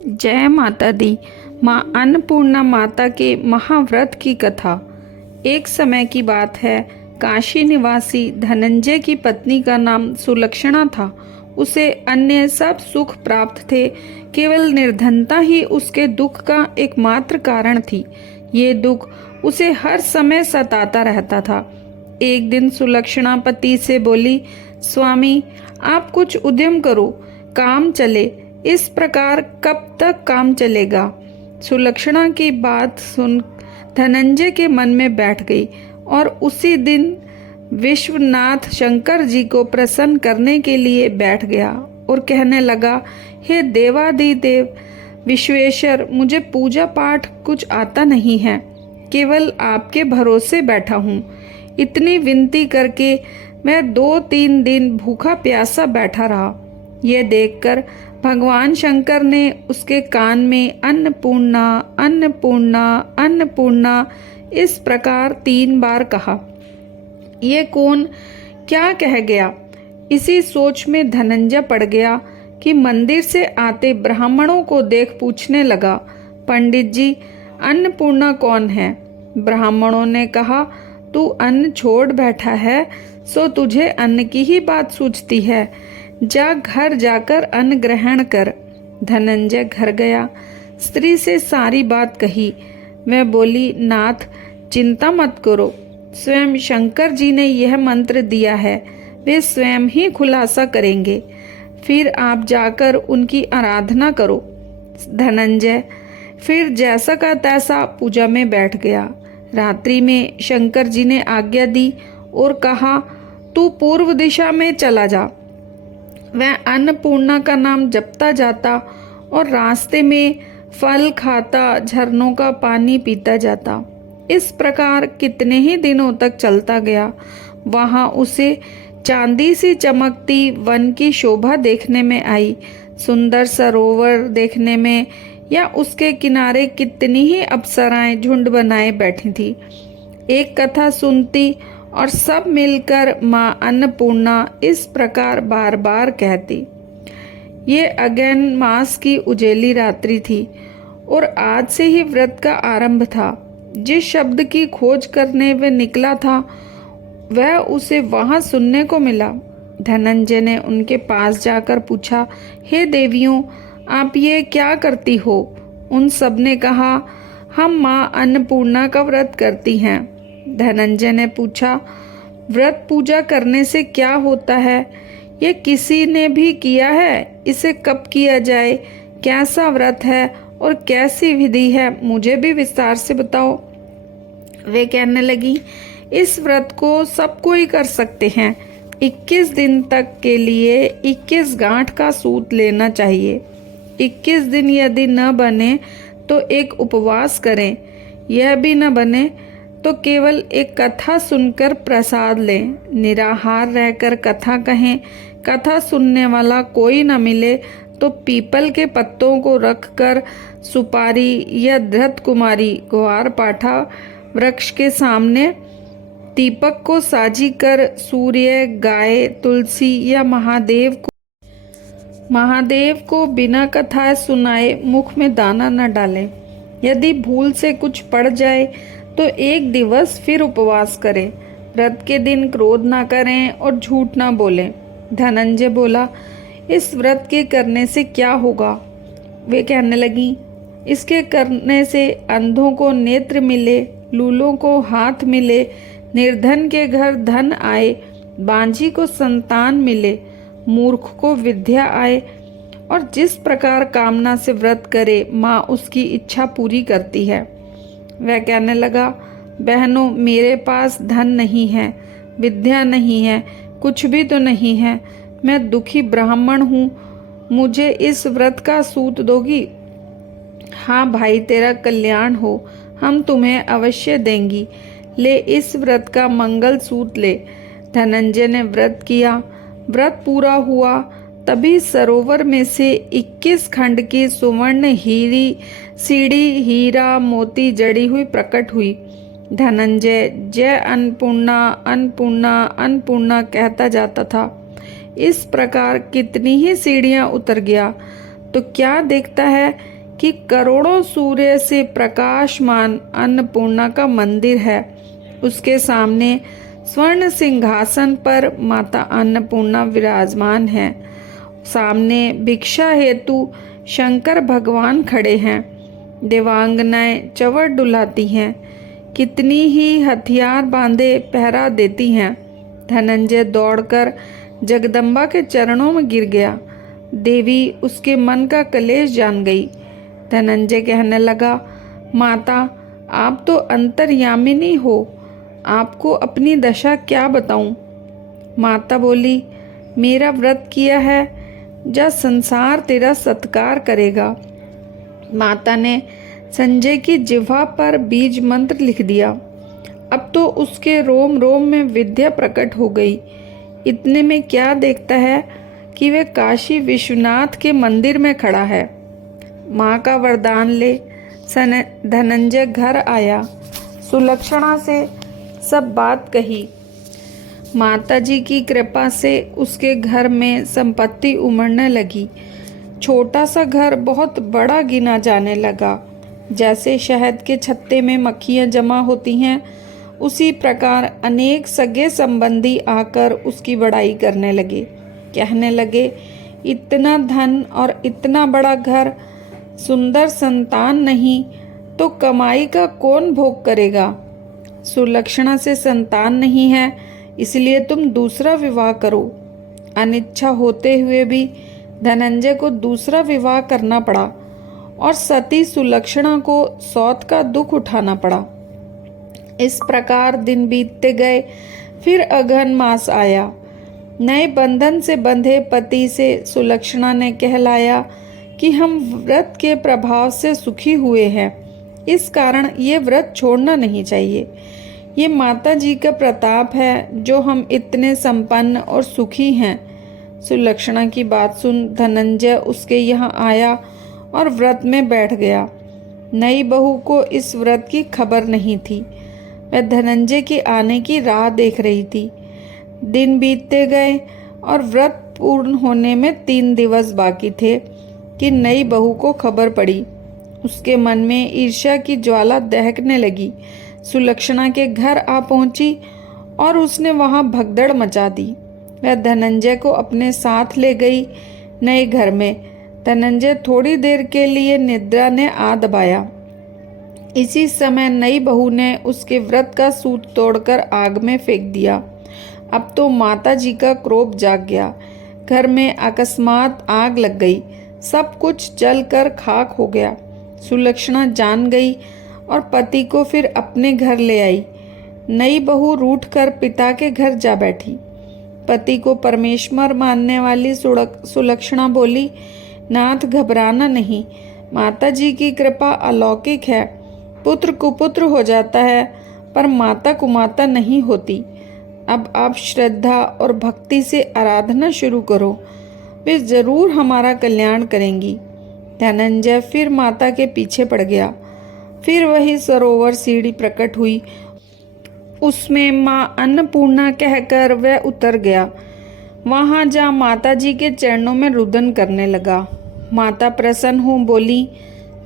जय माता दी। माँ अन्नपूर्णा माता के महाव्रत की कथा। एक समय की बात है, काशी निवासी धनंजय की पत्नी का नाम सुलक्षणा था। उसे अन्य सब सुख प्राप्त थे, केवल निर्धनता ही उसके दुख का एकमात्र कारण थी। ये दुख उसे हर समय सताता रहता था। एक दिन सुलक्षणा पति से बोली, स्वामी आप कुछ उद्यम करो, काम चले। इस प्रकार कब तक काम चलेगा? सुलक्षणा की बात सुन धनंजय के मन में बैठ गई और उसी दिन विश्वनाथ शंकर जी को प्रसन्न करने के लिए बैठ गया और कहने लगा, हे देवादिदेव विश्वेश्वर, मुझे पूजा पाठ कुछ आता नहीं है, केवल आपके भरोसे बैठा हूँ। इतनी विनती करके मैं 2-3 दिन भूखा प्यासा बैठा रहा। ये देखकर भगवान शंकर ने उसके कान में अन्नपूर्णा अन्नपूर्णा अन्नपूर्णा इस प्रकार 3 बार कहा। ये कौन क्या कह गया? इसी सोच में धनंजय पड़ गया कि मंदिर से आते ब्राह्मणों को देख पूछने लगा, पंडित जी अन्नपूर्णा कौन है? ब्राह्मणों ने कहा, तू अन्न छोड़ बैठा है, सो तुझे अन्न की ही बात सूझती है। जा घर जाकर अन्न ग्रहण कर। धनंजय घर गया, स्त्री से सारी बात कही। वह बोली, नाथ चिंता मत करो, स्वयं शंकर जी ने यह मंत्र दिया है, वे स्वयं ही खुलासा करेंगे, फिर आप जाकर उनकी आराधना करो। धनंजय फिर जैसा का तैसा पूजा में बैठ गया। रात्रि में शंकर जी ने आज्ञा दी और कहा, तू पूर्व दिशा में चला जा। वह अन्नपूर्णा का नाम जपता जाता और रास्ते में फल खाता, झरनों का पानी पीता जाता। इस प्रकार कितने ही दिनों तक चलता गया। वहां उसे चांदी सी चमकती वन की शोभा देखने में आई, सुंदर सरोवर देखने में, या उसके किनारे कितनी ही अप्सराएं झुंड बनाए बैठी थी। एक कथा सुनती और सब मिलकर माँ अन्नपूर्णा इस प्रकार बार बार कहती। ये अगैन मास की उजेली रात्रि थी और आज से ही व्रत का आरंभ था। जिस शब्द की खोज करने वे निकला था वह उसे वहां सुनने को मिला। धनंजय ने उनके पास जाकर पूछा, हे देवियों आप ये क्या करती हो? उन सब ने कहा, हम माँ अन्नपूर्णा का व्रत करती हैं। धनंजय ने पूछा, व्रत पूजा करने से क्या होता है? ये किसी ने भी किया है? इसे कब किया जाए? कैसा व्रत है और कैसी विधि है? मुझे भी विस्तार से बताओ। वे कहने लगी, इस व्रत को सब कोई कर सकते हैं। 21 दिन तक के लिए 21 गांठ का सूत लेना चाहिए। 21 दिन यदि न बने तो एक उपवास करें। यह भी न बने तो केवल एक कथा सुनकर प्रसाद लें। निराहार रहकर कथा कहें। कथा सुनने वाला कोई न मिले तो पीपल के पत्तों को रखकर सुपारी या धृत कुमारी ग्वार पाठा वृक्ष के सामने दीपक को साजी कर सूर्य, गाय, तुलसी या महादेव को बिना कथा सुनाए मुख में दाना न डालें। यदि भूल से कुछ पड़ जाए तो 1 दिवस फिर उपवास करें। व्रत के दिन क्रोध ना करें और झूठ ना बोलें। धनंजय बोला, इस व्रत के करने से क्या होगा? वे कहने लगी, इसके करने से अंधों को नेत्र मिले, लूलों को हाथ मिले, निर्धन के घर धन आए, बांझी को संतान मिले, मूर्ख को विद्या आए, और जिस प्रकार कामना से व्रत करे माँ उसकी इच्छा पूरी करती है। वह कहने लगा, बहनों मेरे पास धन नहीं है, विद्या नहीं है, कुछ भी तो नहीं है। मैं दुखी ब्राह्मण हूँ, मुझे इस व्रत का सूत दोगी? हाँ भाई, तेरा कल्याण हो, हम तुम्हें अवश्य देंगी। ले इस व्रत का मंगल सूत ले। धनंजय ने व्रत किया। व्रत पूरा हुआ तभी सरोवर में से 21 खंड की सुवर्ण हीरी सीढ़ी हीरा मोती जड़ी हुई प्रकट हुई। धनंजय जय अन्नपूर्णा अन्नपूर्णा अन्नपूर्णा कहता जाता था। इस प्रकार कितनी ही सीढ़ियां उतर गया तो क्या देखता है कि करोड़ों सूर्य से प्रकाशमान अन्नपूर्णा का मंदिर है। उसके सामने स्वर्ण सिंहासन पर माता अन्नपूर्णा विराजमान है। सामने भिक्षा हेतु शंकर भगवान खड़े हैं। देवांगनाएं चवर डुलाती हैं। कितनी ही हथियार बांधे पहरा देती हैं। धनंजय दौड़कर जगदम्बा के चरणों में गिर गया। देवी उसके मन का कलेश जान गई। धनंजय कहने लगा, माता आप तो अंतर्यामिनी हो, आपको अपनी दशा क्या बताऊं। माता बोली, मेरा व्रत किया है, जा संसार तेरा सत्कार करेगा। माता ने संजय की जिह्वा पर बीज मंत्र लिख दिया। अब तो उसके रोम रोम में विद्या प्रकट हो गई। इतने में क्या देखता है कि वे काशी विश्वनाथ के मंदिर में खड़ा है। माँ का वरदान ले धनंजय घर आया। सुलक्षणा से सब बात कही। माता जी की कृपा से उसके घर में संपत्ति उमड़ने लगी। छोटा सा घर बहुत बड़ा गिना जाने लगा। जैसे शहद के छत्ते में मक्खियाँ जमा होती हैं, उसी प्रकार अनेक सगे संबंधी आकर उसकी बड़ाई करने लगे। कहने लगे, इतना धन और इतना बड़ा घर, सुंदर संतान नहीं तो कमाई का कौन भोग करेगा। सुलक्षणा से संतान नहीं है, इसलिए तुम दूसरा विवाह करो। अनिच्छा होते हुए भी धनंजय को दूसरा विवाह करना पड़ा और सती सुलक्षणा को सौत का दुख उठाना पड़ा। इस प्रकार दिन बीतते गए। फिर अगहन मास आया। नए बंधन से बंधे पति से सुलक्षणा ने कहलाया कि हम व्रत के प्रभाव से सुखी हुए हैं, इस कारण ये व्रत छोड़ना नहीं चाहिए। ये माता जी का प्रताप है जो हम इतने संपन्न और सुखी हैं। सुलक्षणा की बात सुन धनंजय उसके यहाँ आया और व्रत में बैठ गया। नई बहू को इस व्रत की खबर नहीं थी। वह धनंजय के आने की राह देख रही थी। दिन बीतते गए और व्रत पूर्ण होने में 3 दिवस बाकी थे कि नई बहू को खबर पड़ी। उसके मन में ईर्ष्या की ज्वाला दहकने लगी। सुलक्षणा के घर आ पहुंची और उसने वहां भगदड़ मचा दी। वह धनंजय को अपने साथ ले गई। नए घर में धनंजय थोड़ी देर के लिए निद्रा ने आ दबाया। इसी समय नई बहू ने उसके व्रत का सूत तोड़कर आग में फेंक दिया। अब तो माता जी का क्रोध जाग गया। घर में अकस्मात आग लग गई। सब कुछ जलकर खाक हो गया। सुलक्षणा जान गई और पति को फिर अपने घर ले आई। नई बहू रूठकर पिता के घर जा बैठी। पति को परमेश्वर मानने वाली सुलक्षणा बोली, नाथ घबराना नहीं, माता जी की कृपा अलौकिक है। पुत्र कुपुत्र हो जाता है पर माता कुमाता नहीं होती। अब आप श्रद्धा और भक्ति से आराधना शुरू करो, वे जरूर हमारा कल्याण करेंगी। धनंजय फिर माता के पीछे पड़ गया। फिर वही सरोवर सीढ़ी प्रकट हुई। उसमें माँ अन्नपूर्णा कहकर वह उतर गया। वहां जा माता जी के चरणों में रुदन करने लगा। माता प्रसन्न हो बोली,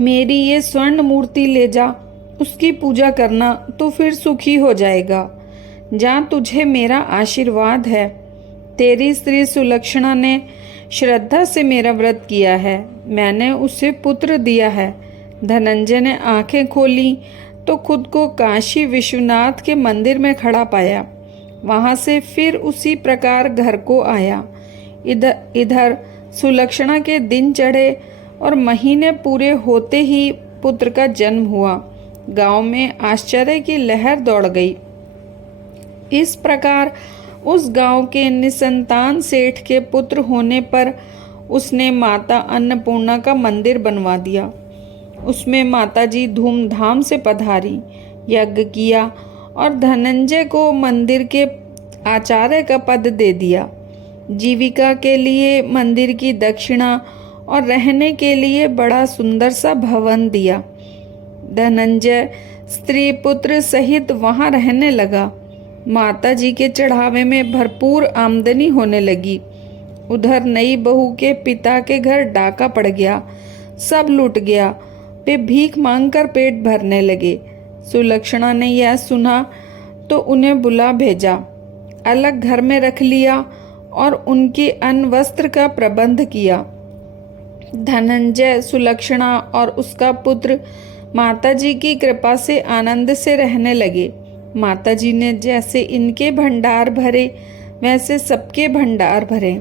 मेरी ये स्वर्ण मूर्ति ले जा, उसकी पूजा करना तो फिर सुखी हो जाएगा। जा, तुझे मेरा आशीर्वाद है। तेरी स्त्री सुलक्षणा ने श्रद्धा से मेरा व्रत किया है, मैंने उसे पुत्र दिया है। धनंजय ने आंखें खोली तो खुद को काशी विश्वनाथ के मंदिर में खड़ा पाया। वहां से फिर उसी प्रकार घर को आया। इधर सुलक्षणा के दिन चढ़े और महीने पूरे होते ही पुत्र का जन्म हुआ। गांव में आश्चर्य की लहर दौड़ गई। इस प्रकार उस गांव के निसंतान सेठ के पुत्र होने पर उसने माता अन्नपूर्णा का मंदिर बनवा दिया। उसमें माता जी धूमधाम से पधारी, यज्ञ किया और धनंजय को मंदिर के आचार्य का पद दे दिया। जीविका के लिए मंदिर की दक्षिणा और रहने के लिए बड़ा सुंदर सा भवन दिया। धनंजय स्त्री पुत्र सहित वहां रहने लगा। माता जी के चढ़ावे में भरपूर आमदनी होने लगी। उधर नई बहू के पिता के घर डाका पड़ गया, सब लूट गया। वे भीख मांगकर पेट भरने लगे। सुलक्षणा ने यह सुना तो उन्हें बुला भेजा, अलग घर में रख लिया और उनके अन्न वस्त्र का प्रबंध किया। धनंजय, सुलक्षणा और उसका पुत्र माताजी की कृपा से आनंद से रहने लगे। माताजी ने जैसे इनके भंडार भरे वैसे सबके भंडार भरे।